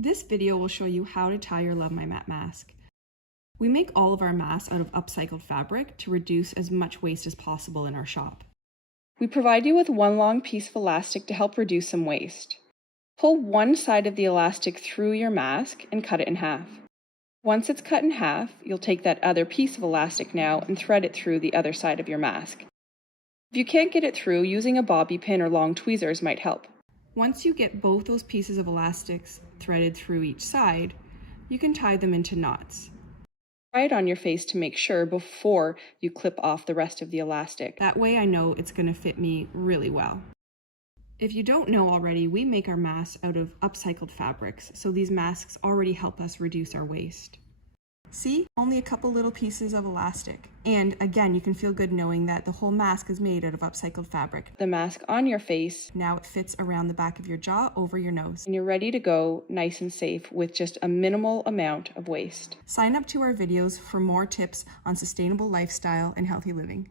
This video will show you how to tie your Love My Mat mask. We make all of our masks out of upcycled fabric to reduce as much waste as possible in our shop. We provide you with one long piece of elastic to help reduce some waste. Pull one side of the elastic through your mask and cut it in half. Once it's cut in half, you'll take that other piece of elastic now and thread it through the other side of your mask. If you can't get it through, using a bobby pin or long tweezers might help. Once you get both those pieces of elastics threaded through each side, you can tie them into knots. Try it on your face to make sure before you clip off the rest of the elastic. That way I know it's going to fit me really well. If you don't know already, we make our masks out of upcycled fabrics, so these masks already help us reduce our waste. See? Only a couple little pieces of elastic. And again, you can feel good knowing that the whole mask is made out of upcycled fabric. The mask on your face, now it fits around the back of your jaw over your nose. And you're ready to go nice and safe with just a minimal amount of waste. Sign up to our videos for more tips on sustainable lifestyle and healthy living.